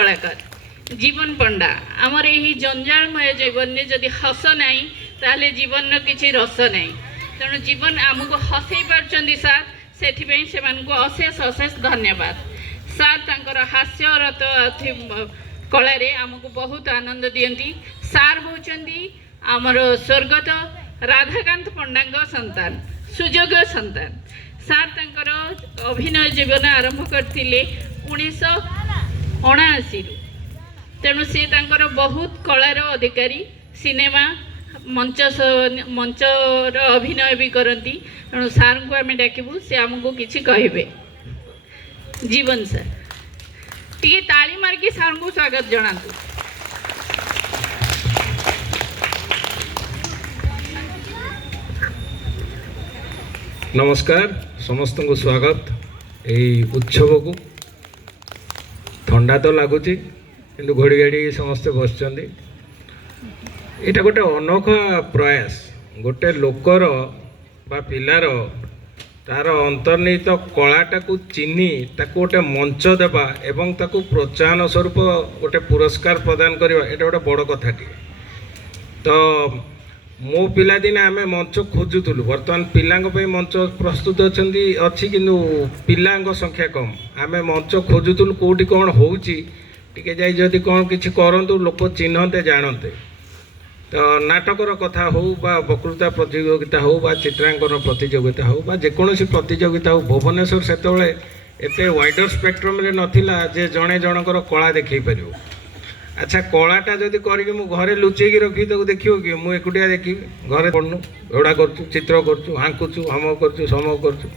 कलाकार जीवन पंडा आमर यही जंजालमय जीवन में जदि हस नहीं ताहले जीवन किसी रस नहीं तेणु जीवन आमको हसई पार्टी सार से अशेष अशेष धन्यवाद सार तांकर हास्यरत कलारे आमको बहुत आनंद दियंती सार होचंदी आमर स्वर्गत राधाकांत पंडा संतान सुजोग संतान सार तांकर अभिनय जीवन आरंभ करते 1979 तेणु से तांकर बहुत कलार अधिकारी सिनेमा मंचर अभिनय भी करती तेणु सार को आम डाकबू से आमको किसी कहे जीवन सर टी ताली मार्की सार को स्वागत जनातु। नमस्कार समस्त को स्वागत यही उत्सव को ठंडा तो लगुच कि घोड़ी घाड़ी समस्ते बस यहाँ गोटे अनोखा प्रयास गोटे लोकर बा पिलार तार अंतर्निहित कलाटा को चिन्ह ताको गोटे मंच देवा एवं ताको प्रोत्साहन स्वरूप गोटे पुरस्कार प्रदान करवा ये गोटे बड़ कथाटी। तो मो पिलादिने आमे मंच खोजुलु बर्तमान पिलांग पे मंच प्रस्तुत अच्छी किंतु पिलांग संख्या कम आमे मंच खोजुलु कोठी कौन होउची टिके जाई जदि कौन किछि करंतु लोक चिन्हते जानते। तो नाटकर कथा हो बा वक्तृता प्रतियोगिता हो बा चित्रांकन प्रतियोगिता हो बा जेकोसी प्रतियोगिता हो भुवनेश्वर सेतबेले एते वाइडर स्पेक्ट्रम रे नथिला जे जणे जनकर कला देखै परिबो। अच्छा कलाटा जदि करके मु घरे लुचेकी रखी तो देखियो कि मु एकुटिया देखी घरे पढ़नु एवढा करछु चित्र करछु हांकुछु हम करछु सम करछु।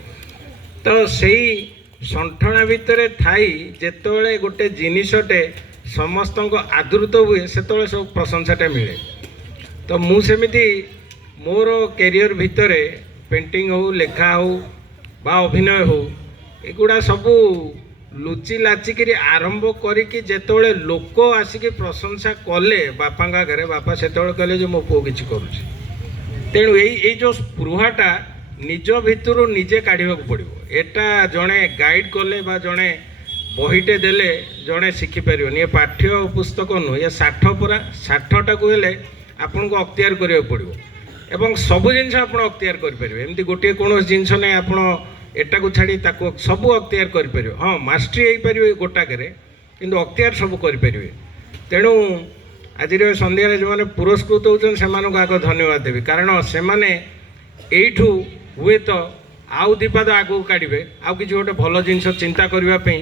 तो सेही संठना भितर थाई जेतबेले गोटे जिनिसटे समस्त आदृत हुए सेतबेले सब प्रशंसाटा मिले। तो मु सेमिति मोर कैरियर भितर पेंटिंग हो लेखा हो बा अभिनय हो एगुड़ा सबू लुचि लाचिकी आरंभ करी जेतोले लोक आसिक प्रशंसा कले बापा घरे बापा से कहले जो मो पु किसी करुँच तेणु यही जो स्पृहाटा निज भितर निजे काढ़ा पड़ो एटा जड़े गाइड कले बा जड़े बहीटे देले जड़े शिखिपर ये पाठ्य पुस्तक नुह ये साठ परा साठटा को हेले आपन को अख्तियार करा पड़ो एवं सबू जिन आप अख्तियार करेंगे एमती गोटे कौन जिनस नहीं आप एटा को छाड़ी ताको सबू अख्तियार करें। हाँ मास्टरी हो पार गोटाके किंतु अख्तियार सब करें। तेणु आज सन्धार जो मैंने पुरस्कृत होती से आग धन्यवाद देवी कारण से मैठू हुए तो आउ दीपाद आगू काढ़े आउ कि गोटे भल जिन चिंता करने